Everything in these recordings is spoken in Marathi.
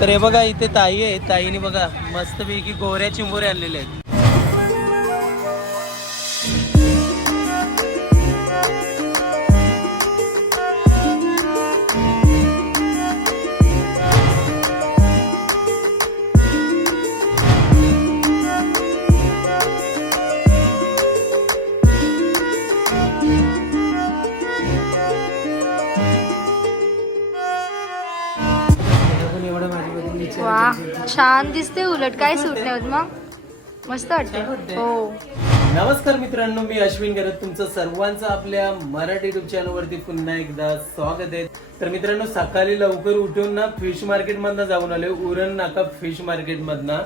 तर हे बघा इथे ताई आहे. ताईने बघा मस्तपैकी गोऱ्या चिंबोरे आणलेले आहेत. छान दिसते उलट काय सूट नाही होत मग. मस्त वाटते हो. नमस्कार मित्रांनो मी अश्विन करत तुमचं सर्वांचं आपल्या मराठी युट्यूब चॅनल वरती पुन्हा एकदा स्वागत आहे. तर मित्रांनो सकाळी लवकर उठून ना फिश मार्केट मधनं जाऊन आले उरण नाका फिश मार्केट मधनं.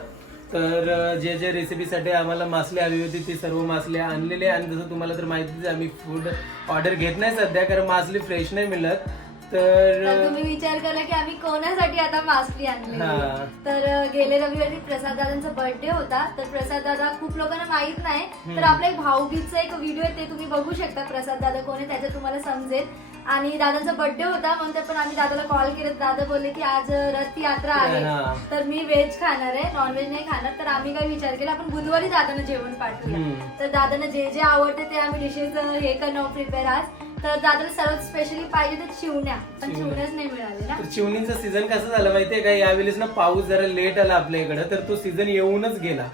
तर जे जे रेसिपीसाठी आम्हाला मासले हवी होती ते सर्व मासले आणलेले. आणि जसं तुम्हाला तर माहितीच आहे आम्ही फूड ऑर्डर घेत नाही सध्या कारण मासले फ्रेश नाही मिळत. तर तुम्ही विचार करा की आम्ही कोणासाठी आता मासली आणली? हा. तर अं, गेल्या रविवारी प्रसाद दादांचा बर्थडे होता. तर प्रसाद दादा खूप लोकांना माहीत नाही. तर आपला एक भाऊबीजचा एक व्हिडिओ आहे ते तुम्ही बघू शकता. प्रसाद दादा कोण आहे त्याच्यात तुम्हाला समजेल. आणि दादांचा बर्थडे होता म्हणून ते पण आम्ही दादाला कॉल. केला दादा बोलले की आज रथ यात्रा हा. आहे तर मी व्हेज खाणार आहे नॉनव्हेज नाही खाणार. तर आम्ही काय विचार केला आपण बुधवारी दादांना जेवण पाठवूया. हम्म. तर दादांना जे जे आवडते ते आम्ही डिशेस हे करणार प्रिपेअर आज. तर दादाला सर्वात स्पेशली पाहिजे तर चिवण्या पण चिवण्या. चिवण्याच नाही मिळाले ना तर चिवणीचा सीझन कसं झालं माहितीये का यावेळेस ना पाऊस जरा लेट आला आपल्या इकडं तर तो सीझन येऊनच गेला.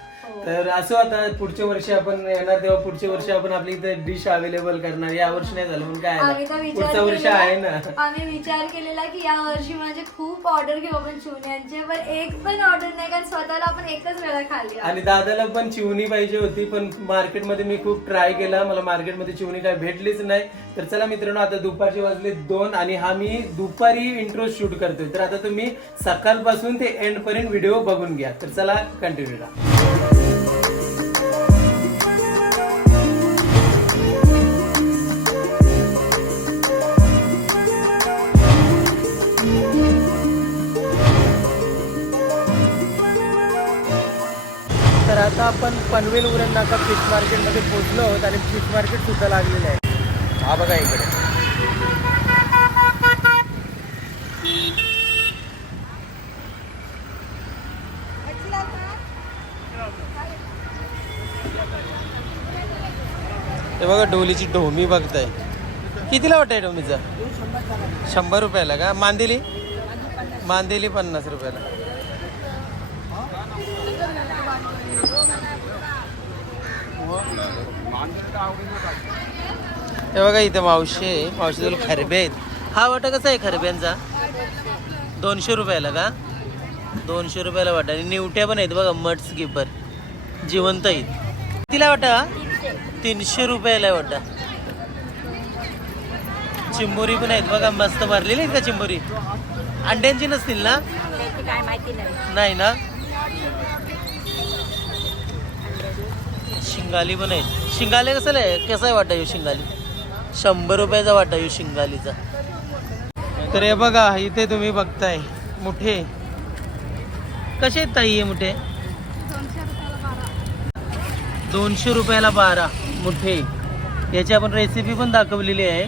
तर असं आता पुढच्या वर्षी आपण येणार तेव्हा पुढच्या वर्षी आपण आपली इथे डिश अवेलेबल करणार. या वर्षी नाही झालं म्हणून काय आम्ही तर? विचार पुढच्या वर्षी केलेला- आहे ना. आम्ही विचार केलेला की या वर्षी म्हणजे खूप ऑर्डर घेऊ आपण चिवण्यांचे पण एक पण ऑर्डर नाही कारण स्वतःला आपण एकच वेळा खाल्ली आणि दादाला पण चिवणी पाहिजे होती पण मार्केटमध्ये मी खूप ट्राय केला. मला मार्केटमध्ये चिवणी काय भेटलीच नाही. तर चला मित्रांनो आता दुपारचे वाजले दोन आणि हा मी दुपारी इंट्रो शूट करतोय. तर आता तुम्ही सकाळपासून ते एंड पर्यंत व्हिडिओ बघून घ्या. तर चला कंटिन्यू करा आता आपण पनवेल उरण नाका फिश मार्केटमध्ये पोहोचलो आहोत आणि फिश मार्केट सुद्धा लागलेलं आहे. हा बघा इकडे. हे बघा डोलीची ढोमी बघताय. कितीला वाटतंय ढोमीचा शंभर रुपयाला का? मांदेली? मांदेली पन्नास रुपयाला. हे बघा इथे मावशी आहे. मावशी तुला खरबे आहेत. हा वाटा कसा आहे खरब्यांचा? दोनशे रुपयाला का? दोनशे रुपयाला वाटा. आणि निवट्या पण आहेत बघा मठ स्कीपर जिवंत आहेत. कितीला वाटा? तीनशे रुपयाला वाटा. चिंबोरी पण आहेत बघा मस्त भरलेली आहेत का चिंबोरी? अंड्यांची नसतील ना? नाही ना? शिंगाली पण आहेत शिंगाले कसं आहे कसा आहे वाटा येऊ शिंगाली? शंभर रुपयाचा वाटा येऊ शिंगालीचा. तर हे बघा इथे तुम्ही बघताय मुठे. कसे आहेत ताई हे मुठे? दोनशे रुपयाला बारा मुठे. याची आपण रेसिपी पण दाखवलेली आहे.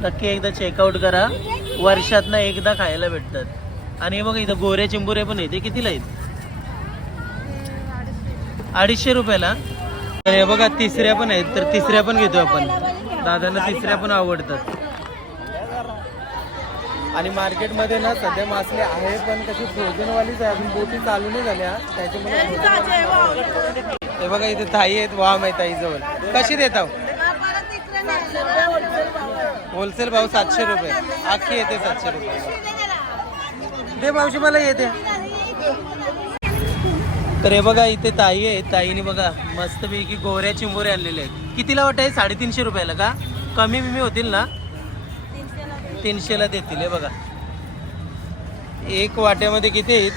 नक्की एकदा चेकआउट करा. वर्षातनं एकदा खायला भेटतात. आणि बघ बघा इथं गोऱ्या चिंबुरे पण आहेत. कितीला आहेत? अडीचशे रुपयाला? तर हे बघा तिसऱ्या पण आहेत. तर तिसऱ्या पण घेतो आपण. दादांना तिसऱ्या पण आवडतात. आणि मार्केटमध्ये ना सध्या मासले आहे पण कशी फ्रोझन वालीच आहे. अजून बोटी चालू नाही झाल्या. त्याच्यामुळे हे बघा इथे थाई आहेत. वाम आहे ताई जवळ कशी देता होलसेल भाव सातशे रुपये. आखी येते सातशे रुपये. दे मावशी मला येते तर हे बघा इथे ताई आहे ताईने बघा मस्तपैकी गोऱ्या चिंबोरे आणलेले आहेत. कितीला वाटत आहे साडेतीनशे रुपयाला का? कमी बिमी होतील ना? तीनशेला देतील हे बघा. एक वाट्यामध्ये किती आहेत?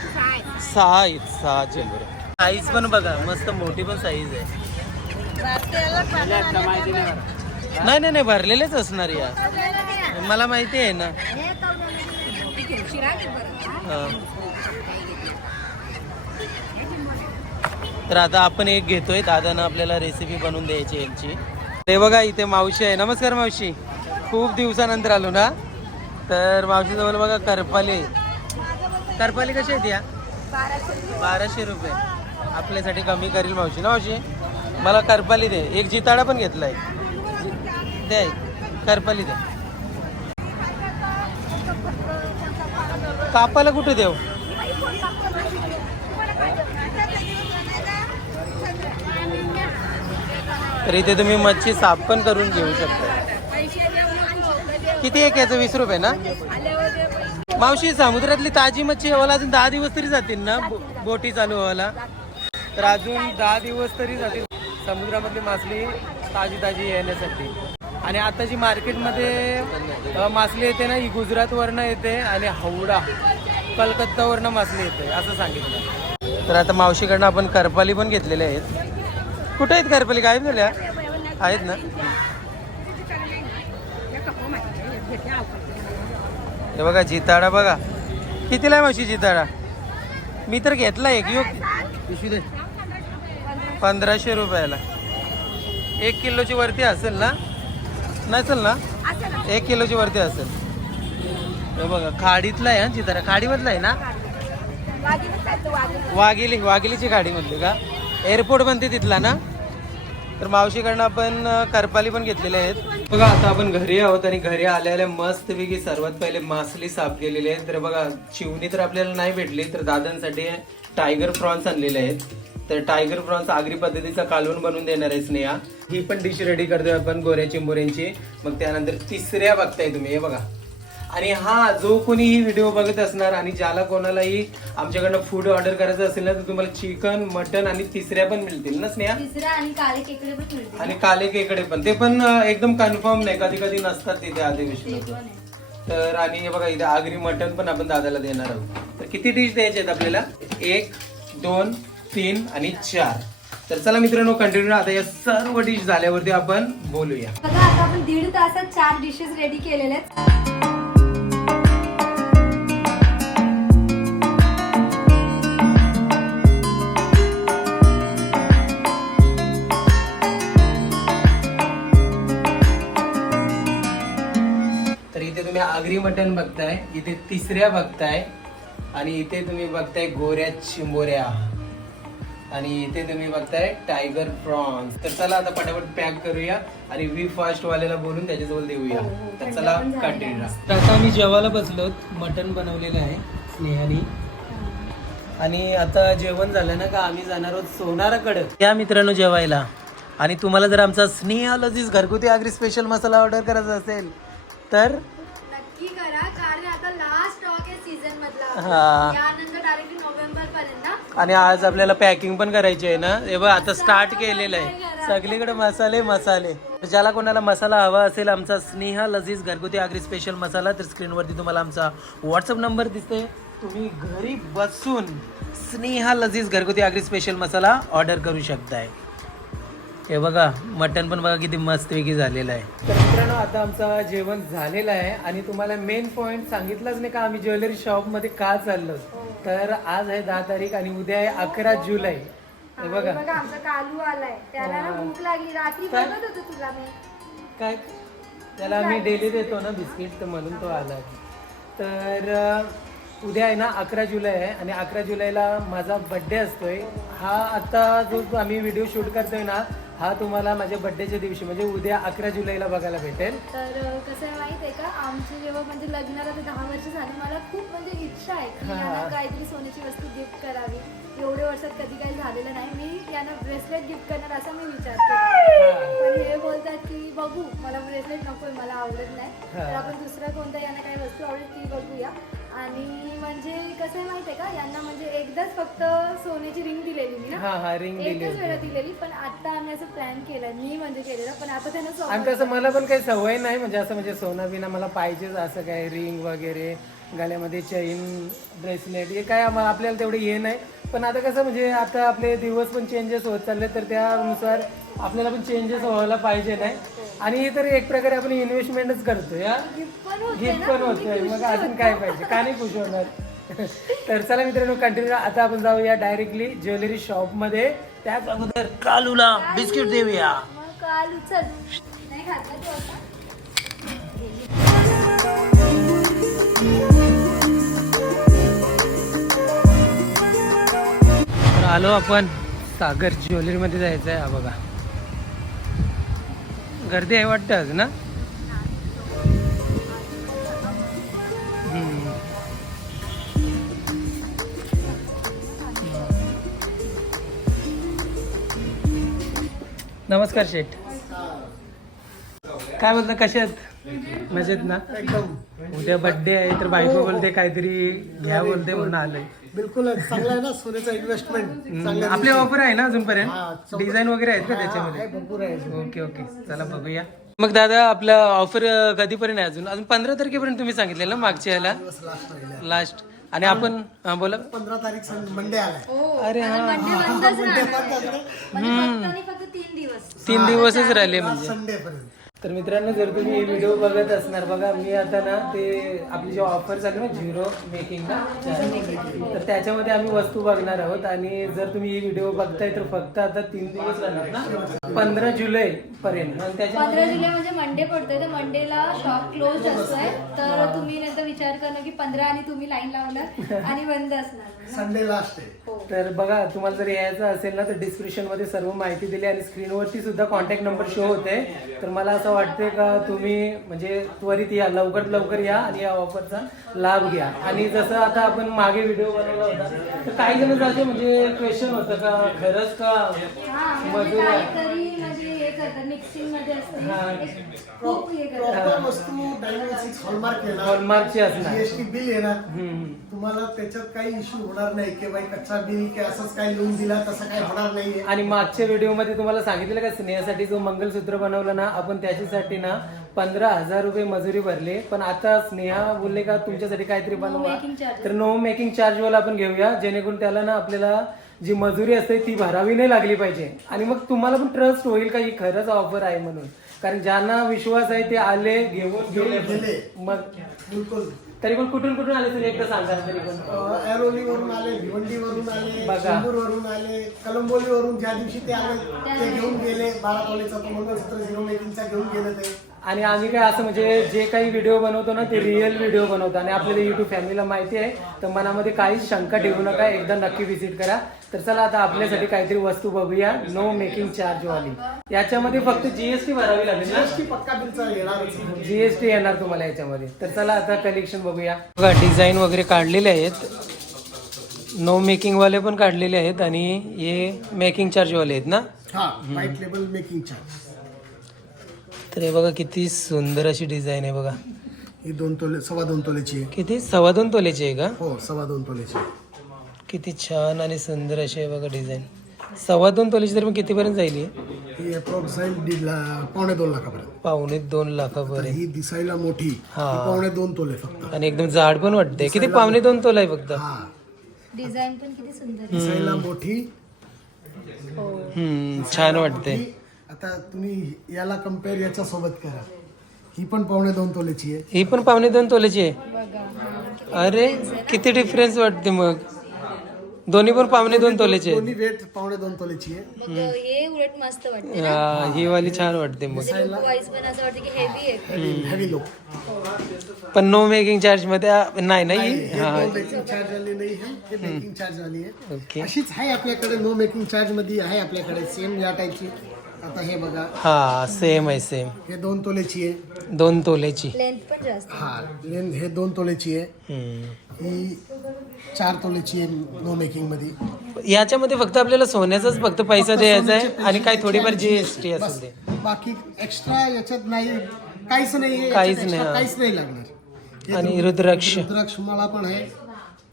सहा आहेत सहा चिंबोरे साईज पण बघा मस्त मोठी पण साईज आहे. नाही नाही नाही भरलेलेच असणार या. मला माहिती आहे ना. तर आता आपण एक घेतोय. दादानं आपल्याला रेसिपी बनवून द्यायची यांची. ते बघा इथे मावशी आहे. नमस्कार मावशी. खूप दिवसानंतर आलो ना? तर मावशीजवळ बघा करपाले. करपाली कशी आहे या? बाराशे रुपये. आपल्यासाठी कमी करील मावशी. ना मावशी? मला करपाली दे. एक जिताडा पण घेतलाय. आहे दे. करपाली दे. कापाला कुठे देऊ? तर इथे तुम्ही मच्छी साफ पण करून घेऊ शकता. किती एक याचं? वीस रुपये ना? मावशी समुद्रातली ताजी मच्छी हवाला अजून दहा दिवस तरी जातील ना? बोटी चालू हवाला. तर अजून दहा दिवस तरी जातील समुद्रामधली मासली ताजी ताजी येण्यासाठी. आणि आता जी मार्केटमध्ये मासली येते ना ही गुजरातवरनं येते आणि हावडा कलकत्तावरनं मासली येते असं सांगितलं. तर आता मावशीकडनं आपण करपाली पण घेतलेले आहेत. कुठे आहेत करपाली गायब झाल्या आहेत ना? हे बघा जिताडा बघा. कितीला आहे मावशी जिताडा? मी तर घेतला एक. यो पंधराशे रुपयाला. एक किलोची वरती असेल ना? नसेल ना? एक किलोची वरती असेल. हे बघा खाडीतला आहे हा जिताडा. खाडीमधला आहे ना? वाघिली वाघिलीची गाडीमधली का? एअरपोर्ट बनते तिथला ना? तर मावशीकडनं आपण करपाली पण घेतलेले आहेत. बघा आता आपण घरी आहोत आणि घरी आल्याला मस्तपैकी सर्वात पहिले मासली साफ केलेली आहे. तर बघा चिवणी तर आपल्याला नाही भेटली तर दादांसाठी टायगर प्रॉन्स आणलेले आहेत. तर टायगर प्रॉन्स आगरी पद्धतीचा कालवण बनवून देणार आहे स्नेहा. ही पण डिश रेडी करतोय आपण गोऱ्या चिंबोऱ्यांची. मग त्यानंतर तिसऱ्या बघताय तुम्ही हे बघा. आणि हा जो कोणी ही व्हिडिओ बघत असणार आणि ज्याला कोणालाही आमच्याकडनं फूड ऑर्डर करायचं असेल ना तर तुम्हाला चिकन मटन आणि तिसऱ्या पण मिळतील ना स्नेहा? आणि काळे केकडे पण मिळते आणि काले केकडे पण. ते पण एकदम कन्फर्म नाही. कधी कधी नसतात तिथे आधी विष्णू आहे. तर आणि हे बघा इथे आगरी मटन पण आपण दादाला देणार आहोत. तर किती डिश द्यायचे आहेत आपल्याला? एक दोन तीन आणि चार. तर चला मित्रांनो कंटिन्यू आता या सर्व डिश झाल्यावरती आपण बोलूया. बघा आता आपण दीड तासात चार डिशेस रेडी केलेले आहेत. तुम्ही आगरी मटन बघताय इथे तिसऱ्या बघताय आणि इथे तुम्ही बघताय गोऱ्या चिंबोऱ्या. आणि इथे तुम्ही बघताय टायगर प्रॉन्स तर चला आता पटापट पॅक करूया आणि वी फास्ट वाल्याला बोलून त्याच्याजवळ देऊया. हो, हो, तर चला कंटिन्यू. तर आता आम्ही जेवायला बसलो मटन बनवलेलं आहे स्नेहानी. आणि आता जेवण झालं ना का आम्ही जाणार आहोत सोनाराकडे. या मित्रांनो जेवायला. आणि तुम्हाला जर आमचा स्नेहा लजीज घरगुती आगरी स्पेशल मसाला ऑर्डर करायचा असेल तर नक्की करा कारण आता लास्ट स्टॉक आहे सीझन मधला. हा. यानंतर डायरेक्टली नोव्हेंबर पर्यंत. ना आणि आज आपल्याला पॅकिंग पण करायची आहे ना? हे बघ आता स्टार्ट केलेलं आहे. सगळीकडे मसाले मसाले. तर ज्याला कोणाला मसाला हवा असेल आमचा स्नेहा लजीज घरगुती आगरी स्पेशल मसाला तर स्क्रीनवरती तुम्हाला आमचा व्हॉट्सअप नंबर दिसते तुम्ही घरी बसून स्नेहा लजीज घरगुती आगरी स्पेशल मसाला ऑर्डर करू शकताय. हे बघा मटन पण बघा किती मस्तपैकी झालेलं आहे. तर मित्रांनो आता आमचं जेवण झालेलं आहे आणि तुम्हाला मेन पॉईंट सांगितलंच नाही का आम्ही ज्वेलरी शॉपमध्ये का चाललो? तर आज आहे दहा तारीख आणि उद्या आहे अकरा जुलै. हे बघा. बघा आमचा कालू आलाय. त्याला ना भूक लागली. रात्री काय? बघत होतो तुला मी. काय? त्याला आम्ही डेली देतो ना बिस्किट तर म्हणून तो आला. तर अं, उद्या आहे ना अकरा जुलै आहे आणि अकरा जुलैला माझा बड्डे असतोय. हा आता जो आम्ही व्हिडिओ शूट करतोय ना हा तुम्हाला माझ्या बड्डेच्या दिवशी म्हणजे उद्या अकरा जुलैला बघायला भेटेल. तर कसं आहे माहीत आहे का? आमचे जेव्हा म्हणजे लग्नाला ते दहा वर्ष झाले मला खूप म्हणजे इच्छा आहे की. यांना काहीतरी सोन्याची वस्तू गिफ्ट करावी. एवढ्या वर्षात कधी काही झालेलं नाही. मी यांना ब्रेसलेट गिफ्ट करणार असा मी विचार केला. पण हे बोलतात की बघू मला ब्रेसलेट नकोय मला आवडत नाही. तर आपण दुसरं कोणतं यांना काही वस्तू आवडेल ती बघूया. आणि म्हणजे कसं आहे माहिती आहे का? यांना म्हणजे एकदाच फक्त सोन्याची रिंग दिलेली मी हा ना. हा रिंग दिली होती. वेळा दिलेली पण आता आम्ही असं प्लॅन केलं. मी म्हणजे केलेलं पण आता त्यांना आणि समजलं. तसं मला पण काही सवय नाही म्हणजे असं म्हणजे सोनं बिना मला पाहिजेच असं काय रिंग वगैरे गळ्यामध्ये चैन ब्रेसलेट हे काय आम्हा- आपल्याला तेवढे हे नाही. पण आता कसं म्हणजे आता आपले दिवस पण चेंजेस होत चालले तर त्यानुसार आपल्याला पण चेंजेस व्हायला पाहिजे नाही. आणि हे तर एक प्रकारे आपण इन्व्हेस्टमेंटच करतोय हा? गिफ्ट पण होतोय मग अजून काय पाहिजे? का नाही खुश होणार? तर चला मित्रांनो कंटिन्यू आता आपण जाऊया डायरेक्टली ज्वेलरी शॉपमध्ये. त्याच अगोदर कालूला बिस्किट देऊया. आलो आपण सागर ज्वेलरीमध्ये जायचं आहे हा बघा. गर्दी आहे वाटतं आज ना? नमस्कार शेठ. काय बोलता कसे आहेत? मजेत ना? एकदम उद्या बर्थडे आहे तर बायको बोलते काहीतरी घ्या बोलते म्हणून आलंय. बिलकुल चांगला आहे ना सोन्याचा इन्व्हेस्टमेंट आपले ऑफर आहे. ना हा, अजूनपर्यंत डिझाईन वगैरे आहेत का त्याच्यामध्ये? Okay okay. चला बघूया. मग दादा आपला ऑफर कधीपर्यंत आहे अजून? अजून पंधरा तारखेपर्यंत तुम्ही सांगितलेलं ना मागच्या ह्याला? लास्ट आणि आपण हा बोला. पंधरा तारीख मंडे अरे हा बंदच राहणार. म्हणजे तीन दिवस. तीन दिवसच राहिले म्हणजे. संडे पर्यंत. तर मित्रांनो जर तुम्ही हे व्हिडिओ बघत असणार बघा मी आता ना ते आपली जे ऑफर चालू ना झिरो मेकिंग ना तर त्याच्यामध्ये आम्ही वस्तू बघणार आहोत. आणि जर तुम्ही हे व्हिडिओ बघताय तर फक्त आता तीन दिवस राहणार ना? पंधरा जुलै पर्यंत. पंधरा जुलै म्हणजे मंडे पडतोय तर मंडेला शॉप क्लोज असतोय. तर तुम्ही नंतर विचार करणं की पंधरा आणि तुम्ही लाईन लावणार आणि बंद असणार. संडे लास्ट आहे हो. तर बघा तुम्हाला जर यायचं असेल ना तर डिस्क्रिप्शनमध्ये सर्व माहिती दिली आणि स्क्रीनवरती सुद्धा कॉन्टॅक्ट नंबर शो होते. तर मला असं वाटतंय का तुम्ही म्हणजे त्वरित या लवकर लवकर या आणि या ऑफरचा लाभ घ्या. आणि जसं आता आपण मागे व्हिडिओ बनवला होता तर काही जण जाते म्हणजे क्वेश्चन होतं का खरंच का? हा म्हणजे मजूर आहे. काहीतरी म्हणजे हे करतात मिक्सिंगमध्ये. असते. खूप हे करतात. प्रॉपर वस्तू डायमंड सिक्स हॉलमार्क येणार हॉलमार्कची असणार. जीएसटी बिल येणार हम्म. तुम्हाला त्याच्यात काही इश्यू होणार नाही की बाई कच्चा बिल की असंच काही लिहून दिला तसं काही होणार नाहीये आणि मागच्या व्हिडिओमध्ये तुम्हाला सांगितलं का स्नेहासाठी जो मंगलसूत्र बनवलं ना आपण त्याच्यासाठी ना पंधरा हजार रुपये मजुरी भरली. पण आता स्नेहा बोलले का तुमच्यासाठी काहीतरी बनवा. making charges. तर नो मेकिंग चार्ज वाला आपण घेऊया. जेणेकरून त्याला ना आपल्याला जी मजुरी असते ती भरावी नाही लागली पाहिजे. आणि मग तुम्हाला पण ट्रस्ट होईल का? ही खरंच ऑफर आहे म्हणून. कारण ज्यांना विश्वास आहे ते आले घेऊन गेले. गेले. मग बिलकुल. तरी पण कुठून कुठून आले तुम्ही? एकदा सांगा तरी पण. ऐरोली वरून आले भिवंडी वरून आले बघा. चेंबूर वरून आले कलंबोली वरून ज्या दिवशी ते आले ते घेऊन गेले. बारा कॉलेजचा तो मंगलसूत्र झिरो मेकिंगचा घेऊन गेले ते. आणि आम्ही काय असं म्हणजे जे काही व्हिडिओ बनवतो ना ते रिअल व्हिडिओ बनवतो. आणि आपल्याला युट्यूब फॅमिलीला माहिती आहे. तर मनामध्ये काहीच शंका ठेवू नका. एकदा नक्की व्हिजिट करा. तर चला आता आपल्यासाठी काहीतरी वस्तू बघूया. नो मेकिंग चार्ज वाली. याच्यामध्ये फक्त जीएसटी भरावी लागेल जीएसटी पक्का बिलचा येणारच. जीएसटी येणार तुम्हाला याच्यामध्ये. तर चला आता कलेक्शन बघूया. बघा डिझाईन वगैरे काढलेले आहेत. नो मेकिंग वाले पण काढलेले आहेत आणि हे मेकिंग चार्ज वाले आहेत ना? हा व्हाईट लेबल मेकिंग चार्ज तर हे बघा किती सुंदर अशी डिझाईन आहे बघा. ही दोन तोले सव्वा दोन तोलेची आहे. किती? सव्वा दोन तोलेची आहे का? हो सव्वा दोन तोलेची आहे. किती छान आणि सुंदर अशी आहे बघा डिझाईन सव्वा दोन तोलेची तरी मग कितीपर्यंत जाईल ही? ही अप्रॉक्स जाईल दीड ला पावणे दोन लाखापर्यंत. पावणे दोन लाखापर्यंत. ही दिसायला मोठी. ही हा. पावणे दोन तोले फक्त. आणि एकदम जाड पण वाटते किती पावणे दोन तोला आहे फक्त? हा. डिझाईन पण किती सुंदर आहे. दिसायला मोठी. हम्म छान वाटते ही आता तुम्ही याला कंपेअर याच्या सोबत करा. ही पण पावणे दोन तोलेची आहे. ही पण पावणे दोन तोलेची आहे? बघा. हा. अरे किती डिफरन्स वाटते मग? दोन्ही पण पावणे दोन तोलेचे दोन्ही वेट पावणे दोन तोलेची आहे. मग हे उलट मस्त वाटते हा, ही वाली छान वाटते मग. पण असं वाटतं की हेवी आहे. हेवी लुक पण नो मेकिंग चार्जमध्ये आ- नाही नाही. हे नो मेकिंग चार्ज वाली नाही आहे. हे मेकिंग चार्ज आहे. ओके अशीच आहे आपल्याकडे नो मेकिंग चार्जमध्ये आहे आपल्याकडे. सेम या टाईपची आता हे बघा. हा सेम आहे सेम हे दोन तोलेची आहे. दोन तोलेची. लेंथ पण जास्त. हा लेन हे दोन तोलेची आहे. हम्म. ही चार तोलेची आहे नो मेकिंगमध्ये. याच्यामध्ये फक्त आपल्याला सोन्याचाच फक्त पैसा द्यायचा आहे सोन्याचे आणि काही पैसे थोडीफार आणि जीएसटी बस. असेल ते बाकी एक्स्ट्रा याच्यात नाही. काहीच नाही काहीच नाही, हा. काहीच नाही लागणार. हे आणि रुद्राक्ष. रुद्राक्ष माला पण आहे.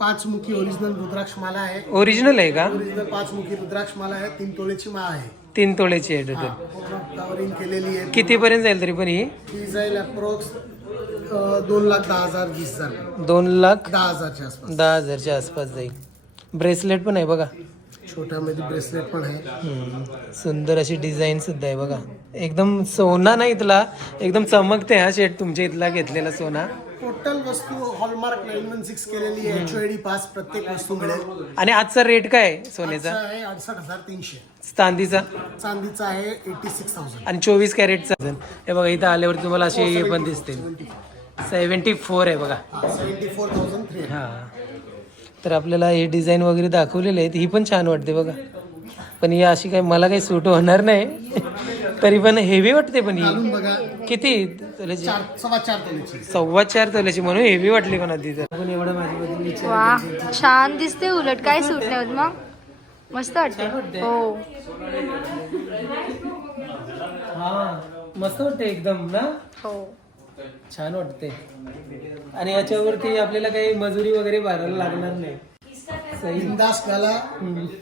पाच मुखी ओरिजिनल रुद्राक्ष माला आहे. ओरिजिनल आहे का? ओरिजिनल पाच मुखी रुद्राक्ष माला आहे. तीन तोलेची माळ आहे. तीन तोळ्याची आहे हा, पूर्ण कवरिंग केलेली आहे. कितीपर्यंत जाईल तरी पण ही? ही जाईल अप्रोक्स दोन लाख दहा हजार वीस हजार. दोन लाख दहा हजारच्या आसपास. दहा हजारच्या आसपास जाईल. ब्रेसलेट पण आहे बघा. छोट्यामध्ये ब्रेसलेट पण आहे. हम्म. सुंदर अशी डिझाईन सुद्धा आहे बघा. एकदम सोना नाही इथला. एकदम चमकते हा शेट तुमच्या इथला घेतलेला सोना. टोटल वस्तू हॉलमार्क नाईन वन सिक्स केलेली आहे. डी पास प्रत्येक वस्तू मिळेल. आणि आजचा रेट काय आहे सोन्याचा? आहे अडसष्ट हजार तीनशे. चांदीचा? चांदीचा आहे एटी सिक्स थाउजंड आणि चोवीस कॅरेटचा हे बघा इथं आल्यावर तुम्हाला असे हे पण दिसतील. सेव्हन्टी फोर आहे बघा. सेव्हन्टी फोर थाउजंड थ्री हा. तर आपल्याला हे डिझाईन वगैरे दाखवलेले आहेत. ही पण छान वाटते बघा. पण ही अशी काही मला काही सूट होणार नाही. तरी पण हेवी वाटते पण ही. बघा. किती? तोल्याची सव्वा चार तोलेची. सव्वा चार तोल्याची म्हणून हेवी वाटली पण आधी तर. पण एवढा वा छान दिसते उलट. काय सूट नाही होत मग. मस्त वाटते. हो. हा मस्त वाटते एकदम ना? हो. छान वाटते आणि याच्यावरती आपल्याला काही मजुरी वगैरे भरायला लागणार नाही. बिंदास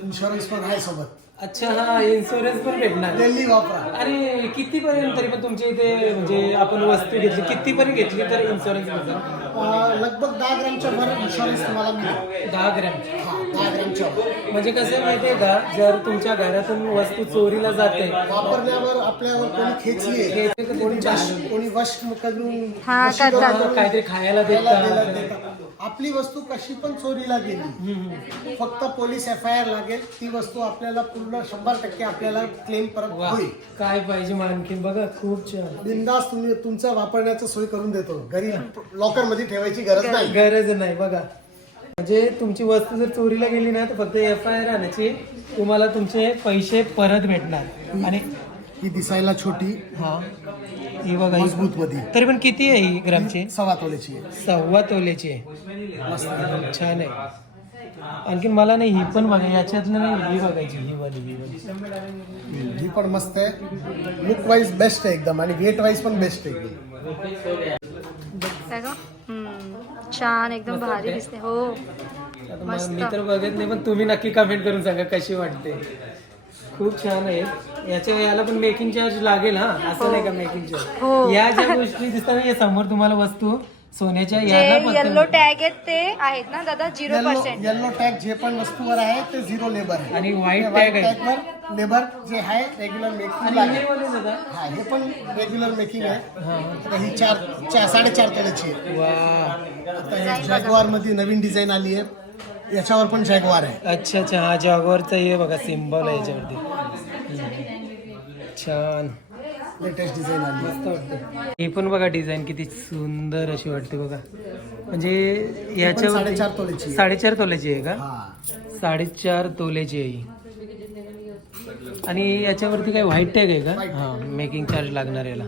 इन्शुरन्स पण आहे सोबत. अच्छा हा इन्शुरन्स पण भेटणार. दिल्ली वापरा. आणि किती पर्यंत तरी पण तुमच्या इथे म्हणजे आपण वस्तू घेतली किती पर्यंत घेतली तर इन्शुरन्स भेटणार अं, लगभग दहा ग्रामच्या वर इन्शुरन्स तुम्हाला मिळेल. दहा ग्रॅम. हा दहा ग्रामच्या वर. म्हणजे कसं आहे माहितीये का जर तुमच्या घरातून वस्तू चोरीला जाते वापरल्यावर आपल्यावर कोणी खेचली कोणी वश कोणी वश करून हा, करतात. काहीतरी खायला देतात. आपली वस्तू कशी पण चोरीला गेली फक्त पोलीस एफ आय आर लागेल ती वस्तू आपल्याला पूर्ण शंभर टक्के आपल्याला क्लेम परत वा होईल. काय पाहिजे मग आणखीन बघा खूप छान. बिंदास तुम्ही तुमचा वापरण्याचं सोय करून देतो. घरी लॉकरमध्ये ठेवायची गरज नाही. गरज नाही बघा. म्हणजे तुमची वस्तू जर चोरीला गेली ना तर फक्त एफ आय आर आणायची. तुम्हाला तुमचे पैसे परत भेटणार. आणि ही दिसायला छोटी. हा. ही बघा ही- मजबूत मध्ये तरी पण किती आहे ही ग्रामची? सव्वा तोलेची आहे. सव्वा तोल्याची आहे. मस्त. एकदम छान आहे. आणखीन मला नाही ही पण बघा याच्यातलं नाही ही बघायची ही वाली ही वाली. ही पण मस्त आहे. लुक वाईज बेस्ट आहे एकदम आणि वेट वाईज पण बेस्ट आहे एकदम? हम्म. छान एकदम भारी दिसते हो. आता मी तर बघत नाही पण तुम्ही नक्की कमेंट करून सांगा कशी वाटते. खूप छान आहे. याच्या याला पण मेकिंग चार्ज लागेल हा. असं नाही का मेकिंग हो. चार्ज या ज्या गोष्टी दिसतात या समोर तुम्हाला वस्तू सोन्याच्या जे याला येल्लो टॅग आहेत ते आहेत ना दादा? झिरो पर्सेंट येल्लो टॅग जे पण वस्तूवर आहे ते झिरो लेबर आहे. आणि व्हाईट टॅग आहे. टॅगवर लेबर जे आहे रेग्युलर मेकिंग आणि हे वाले दादा? हा हे पण रेग्युलर मेकिंग आहे. हा आता ही चार चार साडेचार तोल्याची आहे. वा आता हे जॅगवारमध्ये नवीन डिझाईन आली आहे. याच्यावर पण जॅगवार आहे. अच्छा अच्छा. हा जॉगवरचा हे बघा सिम्बॉल आहे याच्यावरती. हम्म. छान. लेटेस्ट डिझाईन आली. मस्त वाटते ही पण बघा डिझाईन किती सुंदर अशी वाटते बघा. म्हणजे याच्यावरती साडेचार तोल्याची आहे. साडेचार तोल्याची आहे का? हा. साडेचार तोल्याची आहे ही. आणि याच्यावरती काही व्हाईट टॅग आहे का? हा मेकिंग चार्ज लागणार याला.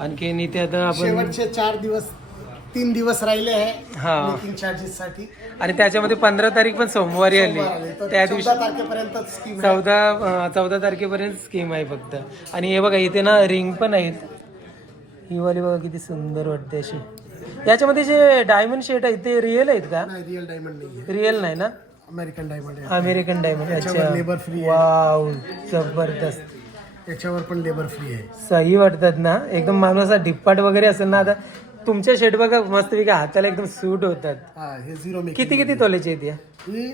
आणखीन इथे आता आपण शेवटचे चार दिवस तीन दिवस राहिले आहे हा. मेकिंग चार्जेस साठी. आणि त्याच्यामध्ये पंधरा तारीख पण सोमवारी आली. त्या चौदा दिवशी तारखेपर्यंत स्कीम चौदा अं, चौदा तारखेपर्यंत स्कीम आहे फक्त. आणि हे बघा इथे ना रिंग पण आहेत. ही वाली बघा किती सुंदर वाटते अशी. याच्यामध्ये जे डायमंड शेट आहेत ते रिअल आहेत का? नाही रिअल डायमंड नाही रिअल नाही ना? अमेरिकन डायमंड आहे. अमेरिकन डायमंड अच्छा. लेबर फ्री आहे. वाव जबरदस्त. याच्यावर पण लेबर फ्री आहे. सही वाटतात ना? एकदम माणूस असा धिप्पाट वगैरे असेल ना आता तुमच्या शेट बघा मस्तपैकी हाताला एकदम सूट होतात. हा हे झिरो मेकिंग किती किती तोल्याची आहेत या? ही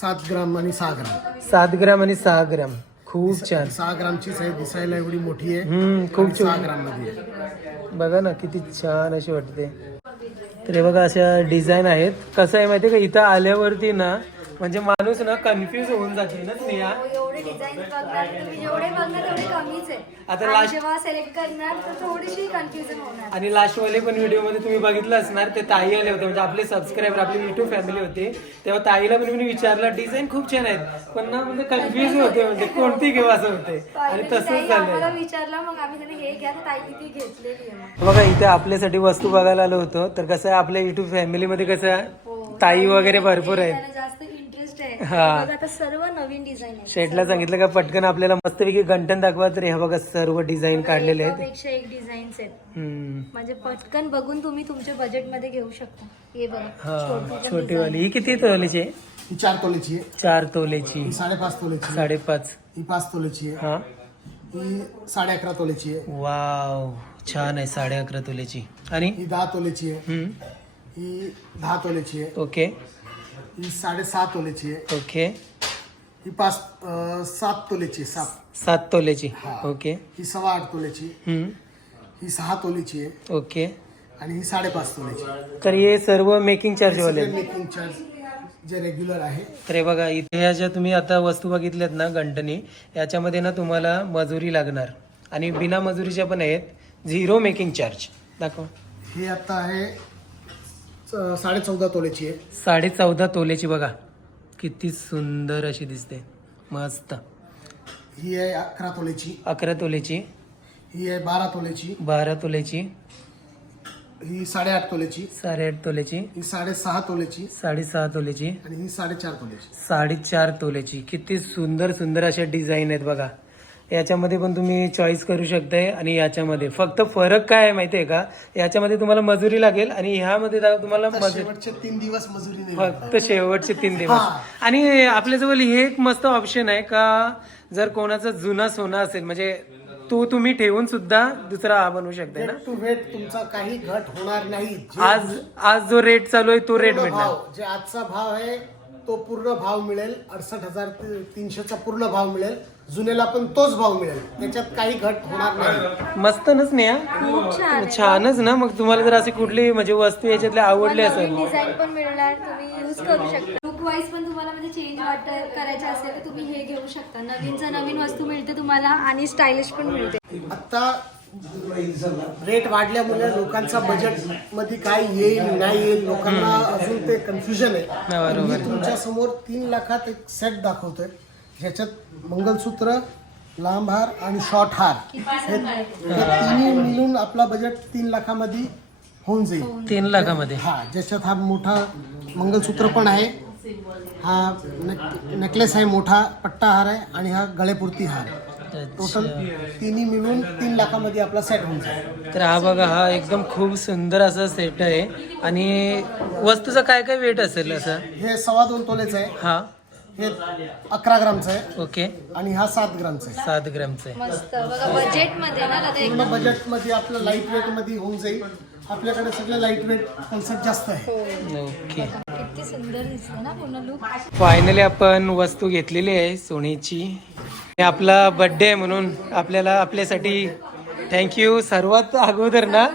सात ग्राम आणि सहा ग्राम. सात ग्राम आणि सहा ग्राम. खूप छान. सहा ग्रामचीच आहे दिसायला एवढी मोठी आहे. हम्म खूप आणि सहा छान. ग्राममध्ये आहे. बघा ना किती छान अशी वाटते. तर हे बघा अशा डिझाईन आहेत. कसं आहे माहितीये का इथं आल्यावरती ना म्हणजे माणूस ना कन्फ्युज होऊन जाते ना स्नेहा. एवढे डिझाईन बघणार तुम्ही जेवढे बघणार तेवढे कमीच आहे. आता आणि last- जेव्हा सिलेक्ट करणार तर थोडीशी कन्फ्युजन होणार. आणि लास्ट वाले पण व्हिडिओमध्ये तुम्ही बघितलं असणार ते ताई आले होते म्हणजे आपले सबस्क्रायबर आपली युट्यूब फॅमिली होते. तेव्हा ताईला पण मी विचारलं डिझाईन खूप छान आहेत. पण ना म्हणजे कन्फ्युज होते म्हणजे कोणती घेऊ? असं होते. आणि तसंच ताई आम्हाला झालंय विचारलं मग आम्ही त्याने हे घ्या तर ताई किती घेतलेली आहे मग. बघा इथे आपल्यासाठी वस्तू बघायला आलो होतो. तर कसं आहे आपल्या युट्यूब फॅमिलीमध्ये कसं हो. ताई वगैरे भरपूर आहेत. जास्त आहे. हा. बघ आता सर्व नवीन डिझाईन आहे शेटला सांगितलं का पटकन आपल्याला मस्तपैकी गंठन दाखवा तर हे बघा सर्व डिझाईन काढलेले आहेत. एक डिझाईन्स आहेत. हम्म. म्हणजे पटकन बघून तुम्ही तुमच्या बजेटमध्ये घेऊ शकता. हे बघा हा छोटी पण छोटी. वाली. ही किती तोलेची आहे? ही चार तोलेची आहे. चार तोलेची. ही साडेपाच तोलेची आहे. साडेपाच. ही पाच तोलेची आहे. हा. ही साडे अकरा तोलेची आहे. वाव. छान आहे साडे अकरा तोलेची. आणि? ही दहा तोलेची आहे. हम्म. ही दहा तोलेची आहे. ओके. ही साडेसहा तोलेची आहे. ओके. ही पाच अं, सात तोलेची आहे सात. सात तोलेची. हा. ओके. ही सव्वा आठ तोलेची. हम्म. ही सहा तोलेची आहे. ओके. आणि ही साडेपाच तोलेची आहे. तर हे सर्व मेकिंग चार्ज वाले सगळे मेकिंग चार्ज जे रेग्युलर आहे. तर हे बघा इथे ह्या ज्या तुम्ही आता वस्तू बघितल्यात ना गंटनी याच्यामध्ये ना तुम्हाला मजुरी लागणार. आणि बिना मजुरीच्या पण आहेत झिरो मेकिंग चार्ज दाखव. हे आता आहे साडे चौदा तोलेची आहे. साडे चौदा तोल्याची बघा. किती सुंदर अशी दिसते. मस्त. ही आहे अकरा तोलेची. अकरा तोल्याची ही आहे बारा तोलेची. बारा तोल्याची ही साडेआठ तोलेची. साडेआठ तोल्याची ही साडेसहा तोलेची. साडेसहा तोल्याची आणि ही साडेचार तोलेची. साडेचार तोल्याची किती सुंदर सुंदर अशा डिझाईन आहेत बघा. याच्यामध्ये पण तुम्ही चॉईस करू शकताय आणि याच्यामध्ये. फक्त फरक काय आहे माहितीये का? याच्यामध्ये तुम्हाला मजुरी लागेल आणि ह्यामध्ये तुम्हाला शेवटचे तीन दिवस मजुरी नाही फक्त शेवटचे तीन दिवस. आणि आपल्याजवळ हे एक मस्त ऑप्शन आहे का? जर कोणाचा जुना सोना असेल म्हणजे तो तुम्ही ठेवून सुद्धा दुसरा हा बनवू शकताय ना? टू वेट तुमचा काही घट होणार नाही. आज आज जो रेट चालू आहे तो रेट भेटणार. जे आजचा भाव आहे तो पूर्ण भाव मिळेल. अडसष्ट हजार तीनशेचा पूर्ण भाव मिळेल. जुन्याला पण तोच भाव मिळेल. त्याच्यात काही घट होणार नाही. मस्त नच नाही. खूप छान आहे. छानच ना. मग तुम्हाला जर असे कुठली म्हणजे वस्तू याच्यातले आवडली असेल. डिझाईन पण मिळणार. तुम्ही युज करू शकता. लुक वाईज पण तुम्हाला म्हणजे चेंज वाट करायचे असेल तर तुम्ही हे घेऊ शकता. नवीनचं नवीन वस्तू मिळते तुम्हाला आणि स्टायलिश पण मिळते. आता रेट वाढल्यामुळे लोकांचा बजेटमध्ये काय येईल नाही येईल लोकांना अजून ते कन्फ्युजन आहे. बरोबर. मी तुमच्यासमोर तीन लाखात एक सेट दाखवतोय. ज्याच्यात मंगलसूत्र लांब हार आणि शॉर्ट हार. हे हे तिन्ही मिळून आपला बजेट तीन लाखामध्ये होऊन जाईल. तीन लाखामध्ये. हा ज्याच्यात हा मोठा मंगलसूत्र पण आहे. हा नेकलेस आहे मोठा पट्टा हार आहे आणि हा गळेपुरती हार टोटल तिन्ही मिळून तीन लाखामध्ये आपला सेट होऊन जाईल. तर हा बघा हा एकदम खूप सुंदर असा सेट आहे. आणि वस्तूचं काय काय वेट असेल असं? हे सव्वा दोन तोलेचं आहे. हा. हे अकरा ग्रामचं आहे. ओके. आणि हा सात ग्रामचा आहे. सात ग्रॅमचं आहे. मस्त. बघा बजेटमध्ये ना दादा पूर्ण बजेटमध्ये आपलं लाइट वेटमध्ये होऊन जाईल. आपल्याकडे सगळे लाइट वेट कन्सेप्ट जास्त आहे. ओके. किती सुंदर दिसतं ना पूर्ण लुक फायनली आपण वस्तू घेतलेली आहे सोनीची. आणि आपला बर्थडे आहे म्हणून आपल्याला आपल्यासाठी थँक्यू सर्वात अगोदर ना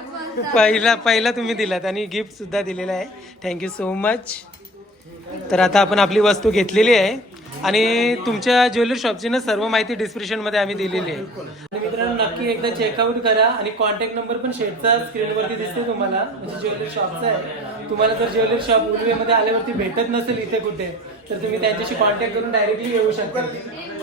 पहिला पहिला तुम्ही दिलात आणि गिफ्ट सुद्धा दिलेलं आहे. थँक्यू सो मच तर आता आपण आपली वस्तू घेतलेली आहे. आणि तुमच्या ज्वेलरी शॉपची ना सर्व माहिती डिस्क्रिप्शनमध्ये आम्ही दिलेली आहे. आणि मित्रांनो नक्की एकदा चेकआउट करा आणि कॉन्टॅक्ट नंबर पण शेटचा स्क्रीनवरती दिसते तुम्हाला. म्हणजे ज्वेलरी शॉपचा आहे. तुम्हाला जर ज्वेलरी शॉप उलवेमध्ये आल्यावरती भेटत नसेल इथे कुठे तर तुम्ही त्यांच्याशी कॉन्टॅक्ट करून डायरेक्टली येऊ शकता.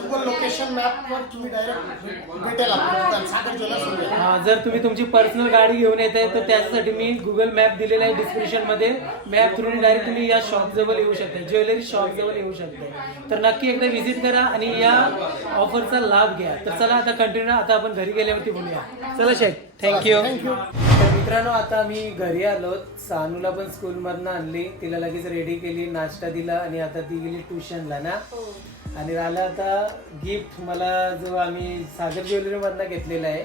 गुगल लोकेशन मॅपवर तुम्ही डायरेक्ट भेटेल आपलं दुकान, सागर ज्वेलर्समध्ये. हा जर तुम्ही तुमची पर्सनल गाडी घेऊन येत आहे तर त्याच्यासाठी मी गुगल मॅप दिलेला आहे डिस्क्रिप्शनमध्ये. मॅप थ्रू डायरेक्ट तुम्ही या शॉप जवळ येऊ शकता. ज्वेलरी शॉप जवळ येऊ शकता. तर नक्की एकदा व्हिजिट करा आणि या ऑफरचा लाभ घ्या. तर चला आता कंटिन्यू आता आपण घरी गेल्यावरती बोलूया. चला शेठ. थँक्यू तर मित्रांनो आता मी घरी आलो. सानूला पण स्कूल मधनं आणली. तिला लगेच रेडी केली नाश्ता दिला आणि आता ती गेली ट्युशनला ना. आणि राहिला आता गिफ्ट मला जो आम्ही सागर ज्वेलरी मधनं घेतलेला आहे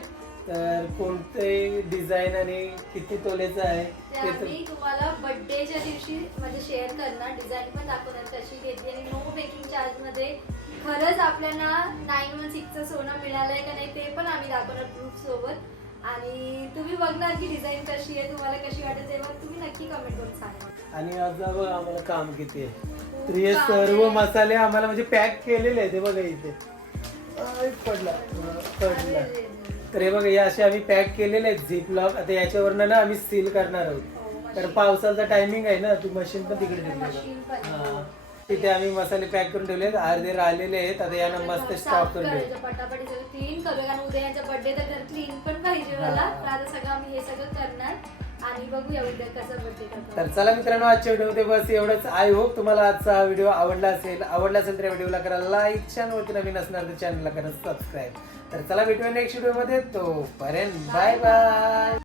तर कोणते डिझाईन आणि किती तोलेचं आहे ते तर आम्ही तुम्हाला बर्थडेच्या दिवशी म्हणजे शेअर करणार डिझाईन पण दाखवणार कशी घेतली. आणि नो मेकिंग चार्जमध्ये खरंच आपल्याला नाईन वन सिक्सचं सोनं मिळालंय का नाही ते पण आम्ही दाखवणार प्रूफ सोबत. आणि तुम्ही बघणार की डिझाईन कशी आहे तुम्हाला कशी वाटेल तेव्हा तुम्ही नक्की कमेंट करून सांगा. आणि आज बघ आम्हाला काम किती आहे. तर हे सर्व. मसाले आम्हाला म्हणजे पॅक केलेले आहे ते बघा इथे. पडला. पडला. तर हे बघा हे असे आम्ही पॅक केलेले आहेत झिप लॉक आता याच्यावरनं ना आम्ही सील करणार आहोत. कारण पावसाचा टायमिंग आहे ना तू मशीन पण तिकडे ठेवली पण हा. तिथे आम्ही मसाले पॅक करून ठेवले आहेत. अर्धे राहिलेले आहेत. आता यांना मस्त स्टॉप करून ठेवू. करायचं पटापट सगळं क्लीन करूया. कारण उद्या यांचा बर्थडे तर क्लीन पण पाहिजे मला. तर आता सगळं आम्ही हे सगळं करणार. आणि बघूया उद्या तर चला मित्रांनो आजच्या व्हिडिओमध्ये बस एवढंच. आय होप तुम्हाला आजचा हा व्हिडिओ आवडला असेल. आवडला असेल तर या व्हिडिओला करा लाईक चॅनलवरती नवीन असणार तर चॅनलला करा सबस्क्राईब तर चला भेटूया नेक्स्ट व्हिडिओमध्ये तोपर्यंत बाय बाय